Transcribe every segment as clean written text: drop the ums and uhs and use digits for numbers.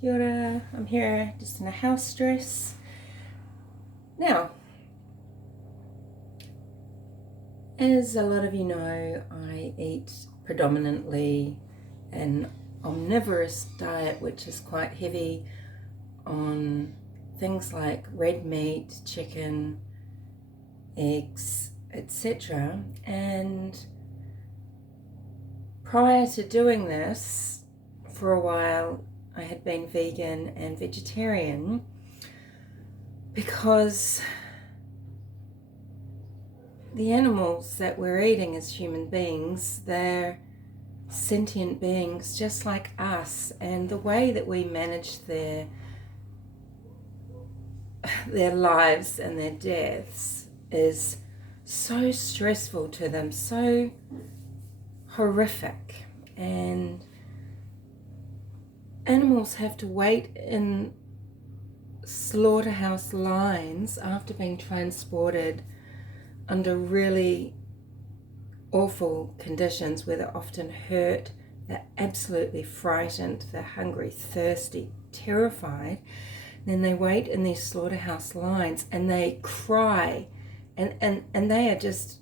Kia ora. I'm here just in a house dress. Now, as a lot of you know, I eat predominantly an omnivorous diet, which is quite heavy on things like red meat, chicken, eggs, etc. And prior to doing this, for a while, I had been vegan and vegetarian because the animals that we're eating as human beings, they're sentient beings just like us, and the way that we manage their lives and their deaths is so stressful to them, so horrific. And animals have to wait in slaughterhouse lines after being transported under really awful conditions where they're often hurt, they're absolutely frightened, they're hungry, thirsty, terrified. Then they wait in these slaughterhouse lines and they cry, and they are just,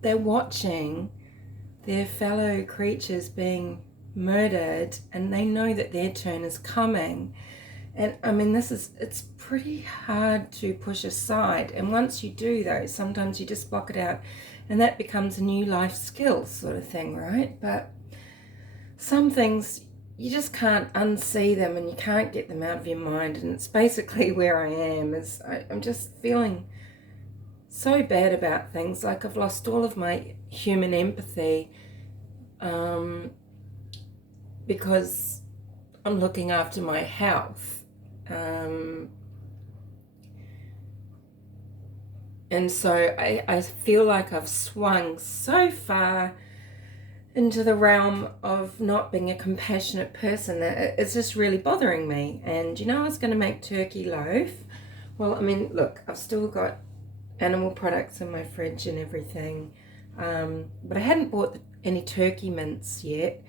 they're watching their fellow creatures being murdered, and they know that their turn is coming. And I mean, it's pretty hard to push aside. And once you do, though, sometimes you just block it out, and that becomes a new life skill sort of thing, right? But some things, you just can't unsee them and you can't get them out of your mind. And it's basically where I am, is I'm just feeling so bad about things. Like I've lost all of my human empathy because I'm looking after my health. And so I feel like I've swung so far into the realm of not being a compassionate person that it's just really bothering me. And I was going to make turkey loaf. Well, I mean, look, I've still got animal products in my fridge and everything, but I hadn't bought any turkey mince yet.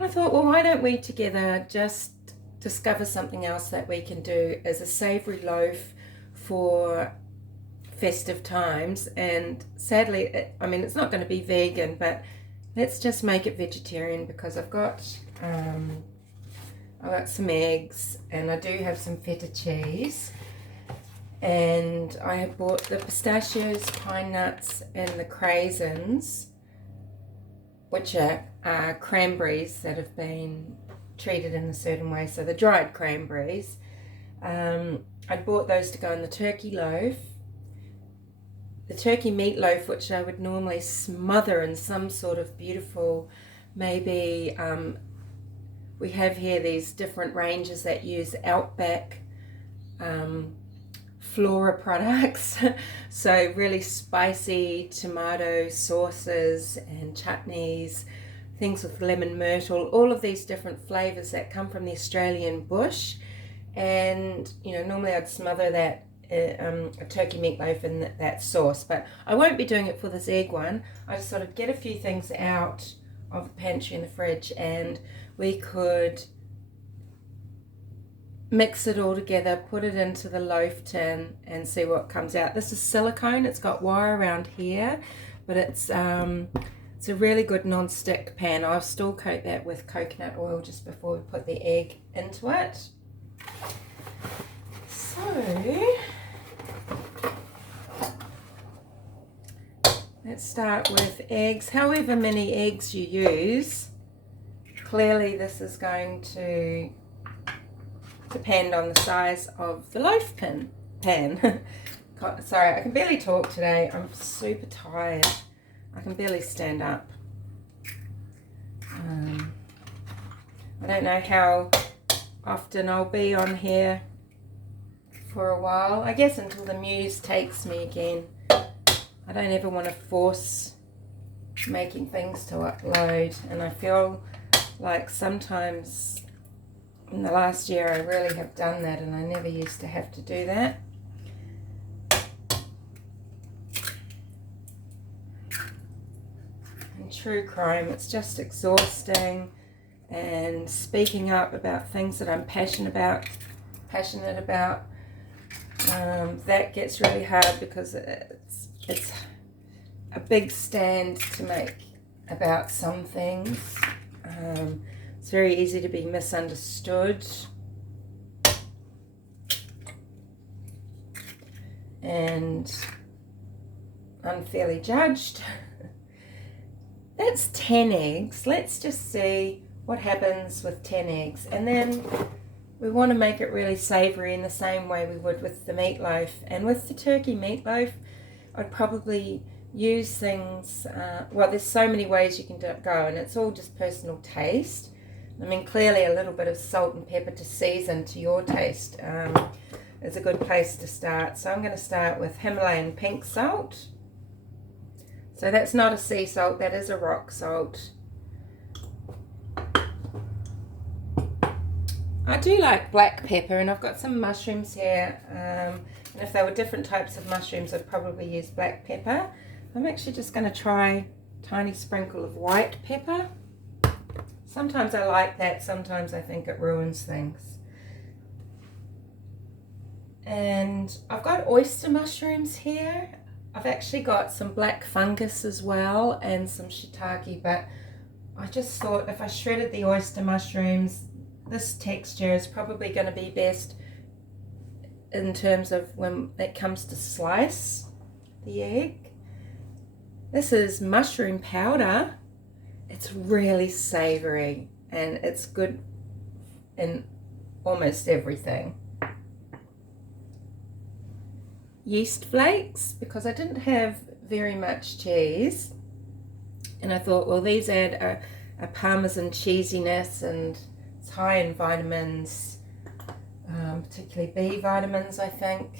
I thought, well, why don't we together just discover something else that we can do as a savoury loaf for festive times. And sadly, it's not going to be vegan, but let's just make it vegetarian, because I've got some eggs, and I do have some feta cheese, and I have bought the pistachios, pine nuts, and the craisins, which are cranberries that have been treated in a certain way, so the dried cranberries. I bought those to go in the turkey loaf. The turkey meatloaf, which I would normally smother in some sort of beautiful, maybe, we have here these different ranges that use Outback Flora products, so really spicy tomato sauces and chutneys, things with lemon myrtle, all of these different flavors that come from the Australian bush. And normally I'd smother that a turkey meatloaf in that sauce, but I won't be doing it for this egg one. I just sort of get a few things out of the pantry and the fridge, and we could mix it all together, put it into the loaf tin, and see what comes out. This is silicone. It's got wire around here, but it's a really good non-stick pan. I'll still coat that with coconut oil just before we put the egg into it. So let's start with eggs. However many eggs you use, clearly this is going to depend on the size of the loaf pan. Sorry, I can barely talk today. I'm super tired. I can barely stand up. I don't know how often I'll be on here for a while. I guess until the muse takes me again. I don't ever want to force making things to upload, and I feel like sometimes in the last year I really have done that, and I never used to have to do that. And true crime, it's just exhausting. and speaking up about things that I'm passionate about. That gets really hard because it's a big stand to make about some things. It's very easy to be misunderstood and unfairly judged. That's 10 eggs. Let's just see what happens with 10 eggs. And then we want to make it really savoury in the same way we would with the meatloaf. And with the turkey meatloaf, I'd probably use things, well, there's so many ways you can go, and it's all just personal taste. I mean, clearly a little bit of salt and pepper to season to your taste is a good place to start. So I'm going to start with Himalayan pink salt. So that's not a sea salt, that is a rock salt. I do like black pepper, and I've got some mushrooms here, and if they were different types of mushrooms I'd probably use black pepper. I'm actually just going to try a tiny sprinkle of white pepper. Sometimes I like that, sometimes I think it ruins things. And I've got oyster mushrooms here. I've actually got some black fungus as well and some shiitake, but I just thought if I shredded the oyster mushrooms, this texture is probably going to be best in terms of when it comes to slice the egg. This is mushroom powder. It's really savoury and it's good in almost everything. Yeast flakes, because I didn't have very much cheese, and I thought, well, these add a parmesan cheesiness, and it's high in vitamins, particularly B vitamins, I think.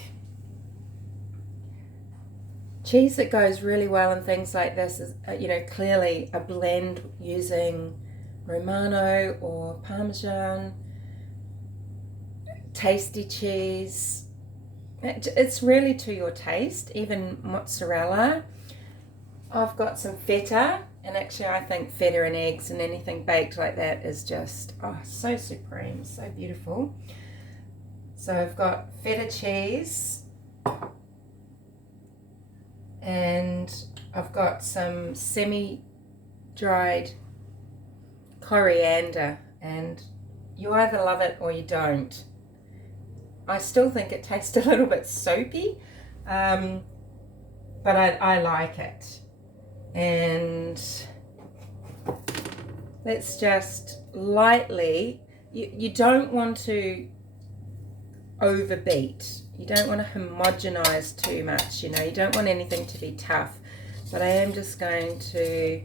Cheese that goes really well in things like this is, clearly a blend using Romano or Parmesan, tasty cheese. It's really to your taste, even mozzarella. I've got some feta, and actually I think feta and eggs and anything baked like that is just, so supreme, so beautiful. So I've got feta cheese, and I've got some semi-dried coriander, and you either love it or you don't. I still think it tastes a little bit soapy, but I like it. And let's just lightly, you don't want to overbeat. You don't want to homogenize too much, you don't want anything to be tough. But I am just going to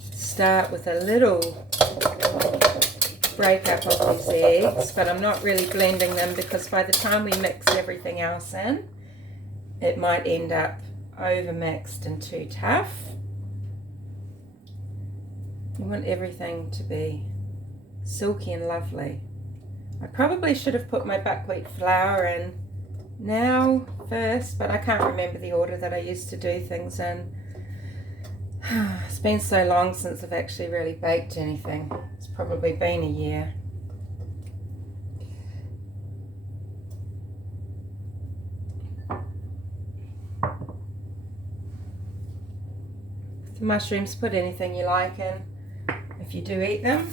start with a little break up of these eggs, but I'm not really blending them because by the time we mix everything else in, it might end up over mixed and too tough. You want everything to be silky and lovely. I probably should have put my buckwheat flour in now first, but I can't remember the order that I used to do things in. It's been so long since I've actually really baked anything. It's probably been a year. The mushrooms, put anything you like in if you do eat them.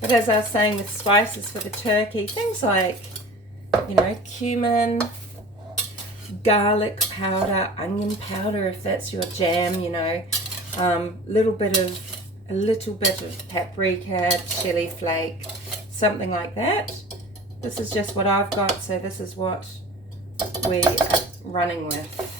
But as I was saying with spices for the turkey, things like, cumin, garlic powder, onion powder, if that's your jam, a little bit of paprika, chili flake, something like that. This is just what I've got, so this is what we are running with.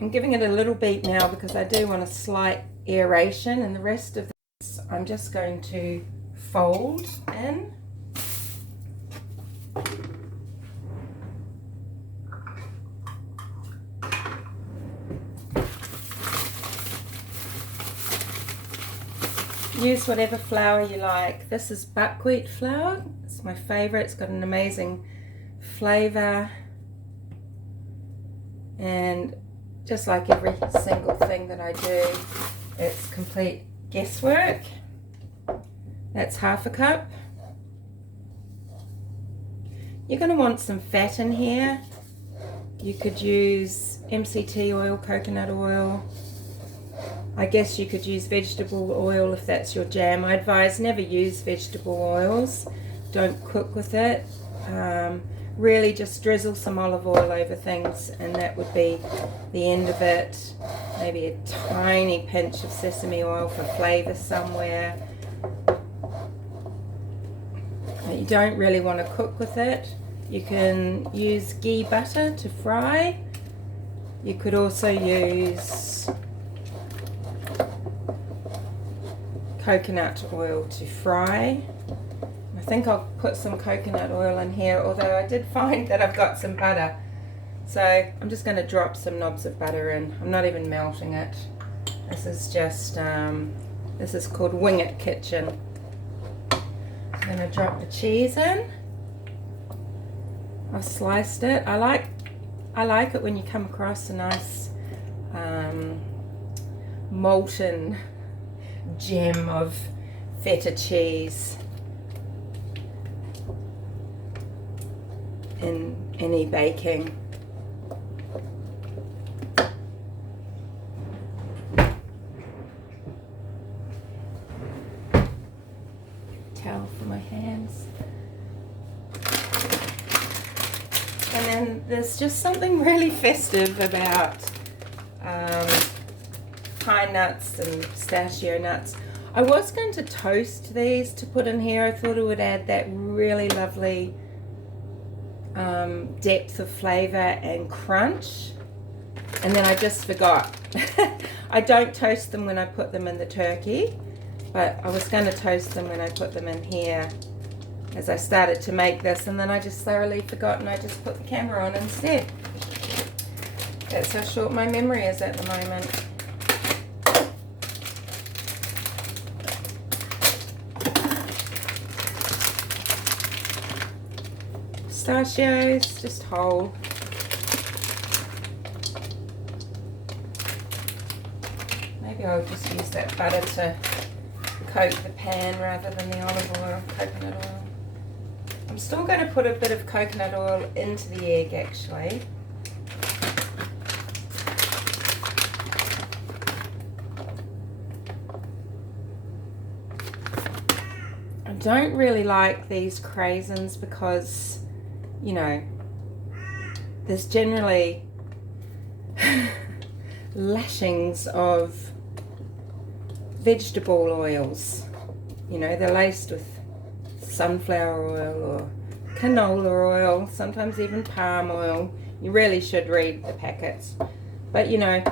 I'm giving it a little beat now because I do want a slight aeration, and the rest of this I'm just going to fold in. use whatever flour you like. This is buckwheat flour. It's my favorite. It's got an amazing flavor. And just like every single thing that I do, it's complete guesswork. That's half a cup. You're going to want some fat in here. You could use MCT oil, coconut oil. I guess you could use vegetable oil if that's your jam. I advise never use vegetable oils. Don't cook with it. Really just drizzle some olive oil over things and that would be the end of it. Maybe a tiny pinch of sesame oil for flavor somewhere. You don't really want to cook with it. You can use ghee butter to fry. You could also use coconut oil to fry. I think I'll put some coconut oil in here, although I did find that I've got some butter. So I'm just going to drop some knobs of butter in. I'm not even melting it. This is just, this is called Wing It Kitchen. I'm going to drop the cheese in. I've sliced it. I like it when you come across a nice molten gem of feta cheese in any baking. Towel for my hands. And then there's just something really festive about pine nuts and pistachio nuts. I was going to toast these to put in here. I thought it would add that really lovely depth of flavor and crunch, and then I just forgot. I don't toast them when I put them in the turkey, but I was going to toast them when I put them in here as I started to make this, and then I just thoroughly forgot and I just put the camera on instead. That's how short my memory is at the moment. Pistachios, just whole. Maybe I'll just use that butter to coat the pan rather than the olive oil, coconut oil. I'm still going to put a bit of coconut oil into the egg actually. I don't really like these craisins because, you know, there's generally lashings of vegetable oils. You know, they're laced with sunflower oil or canola oil, sometimes even palm oil. You really should read the packets. But, you know,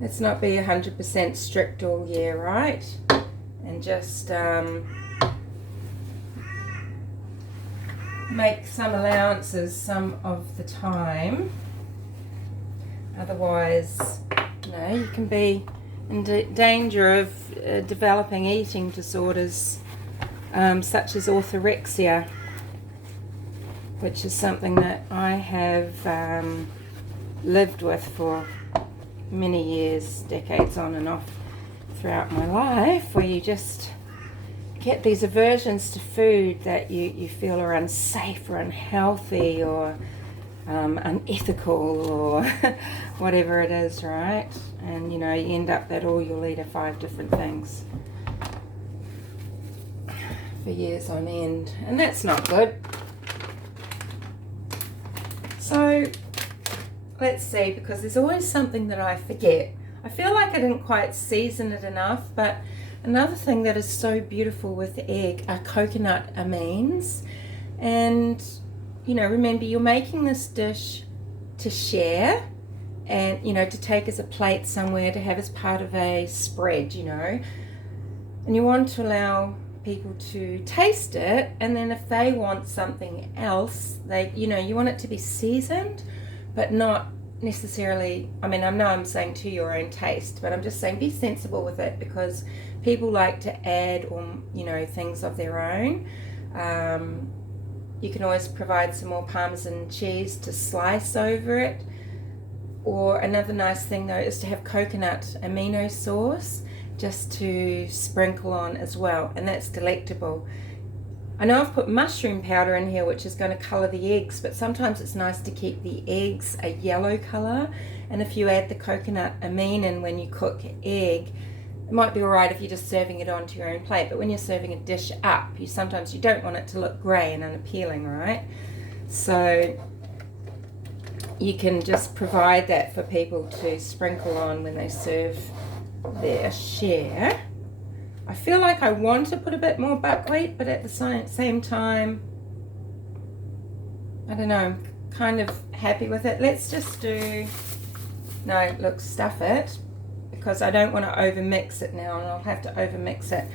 let's not be 100% strict all year, right? And just make some allowances some of the time. Otherwise, you know, you can be in danger of developing eating disorders such as orthorexia, which is something that I have lived with for many years, decades on and off throughout my life, where you just get these aversions to food that you feel are unsafe or unhealthy or unethical or whatever it is, right? And you know, you end up that all you'll eat are 5 different things for years on end, and that's not good. So let's see, because there's always something that I forget. I feel like I didn't quite season it enough, but another thing that is so beautiful with the egg are coconut amines. And you know, remember, you're making this dish to share and, you know, to take as a plate somewhere, to have as part of a spread, you know, and you want to allow people to taste it, and then if they want something else, they, you know, you want it to be seasoned but not necessarily, I mean, I know I'm saying to your own taste, but I'm just saying be sensible with it, because people like to add, or things of their own. You can always provide some more Parmesan cheese to slice over it. Or another nice thing though is to have coconut amino sauce just to sprinkle on as well, and that's delectable. I know I've put mushroom powder in here, which is going to colour the eggs, but sometimes it's nice to keep the eggs a yellow colour, and if you add the coconut amine in when you cook egg, it might be alright if you're just serving it onto your own plate, but when you're serving a dish up, sometimes you don't want it to look grey and unappealing, right? So you can just provide that for people to sprinkle on when they serve their share. I feel like I want to put a bit more buckwheat, but at the same time, I don't know, I'm kind of happy with it. Let's just do, no, look, stuff it, because I don't want to over mix it now, and I'll have to over mix it.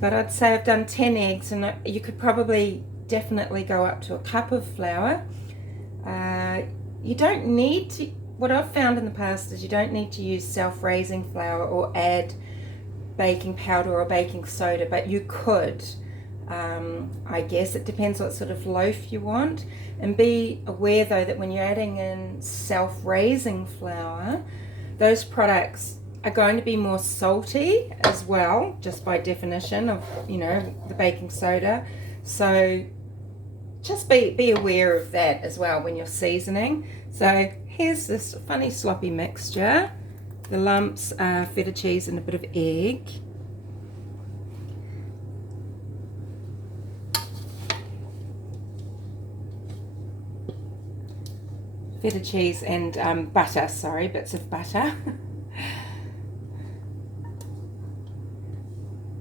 But I'd say I've done 10 eggs, and you could probably definitely go up to a cup of flour. You don't need to, what I've found in the past is you don't need to use self-raising flour or add baking powder or baking soda, but you could. I guess it depends what sort of loaf you want, and be aware though that when you're adding in self-raising flour, those products are going to be more salty as well, just by definition of the baking soda. So just be aware of that as well when you're seasoning. So here's this funny sloppy mixture. The lumps are feta cheese and a bit of egg. Feta cheese and butter, sorry, bits of butter.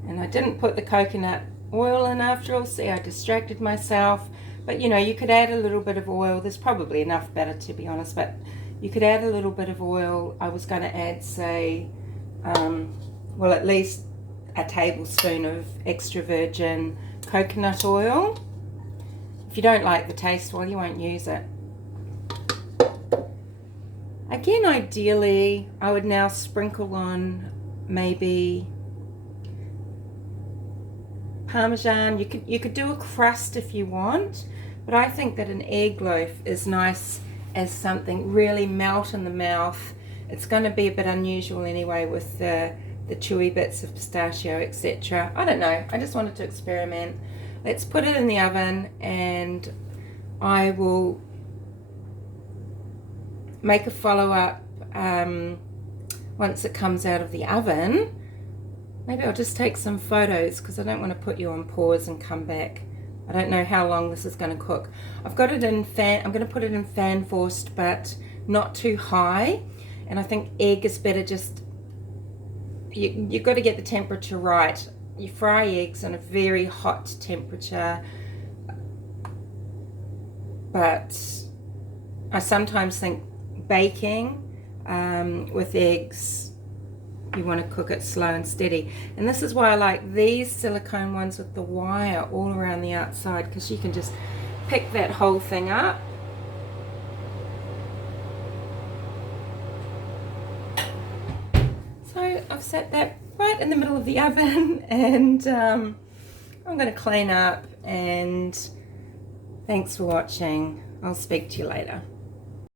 And I didn't put the coconut oil in after all. See, I distracted myself. But you could add a little bit of oil. There's probably enough butter, to be honest, but you could add a little bit of oil. I was going to add, say, well, at least a tablespoon of extra virgin coconut oil. If you don't like the taste, well, you won't use it. Again, ideally, I would now sprinkle on maybe Parmesan. You could do a crust if you want, but I think that an egg loaf is nice as something really melt in the mouth. It's going to be a bit unusual anyway with the chewy bits of pistachio, etc. I don't know, I just wanted to experiment. Let's put it in the oven, and I will make a follow-up once it comes out of the oven. Maybe I'll just take some photos because I don't want to put you on pause and come back. I don't know how long this is going to cook. I've got it in I'm going to put it in fan forced, but not too high. And I think egg is better, just you've got to get the temperature right. You fry eggs on a very hot temperature, but I sometimes think baking with eggs, you want to cook it slow and steady. And this is why I like these silicone ones with the wire all around the outside, because you can just pick that whole thing up. So I've set that right in the middle of the oven, and I'm going to clean up, and thanks for watching. I'll speak to you later.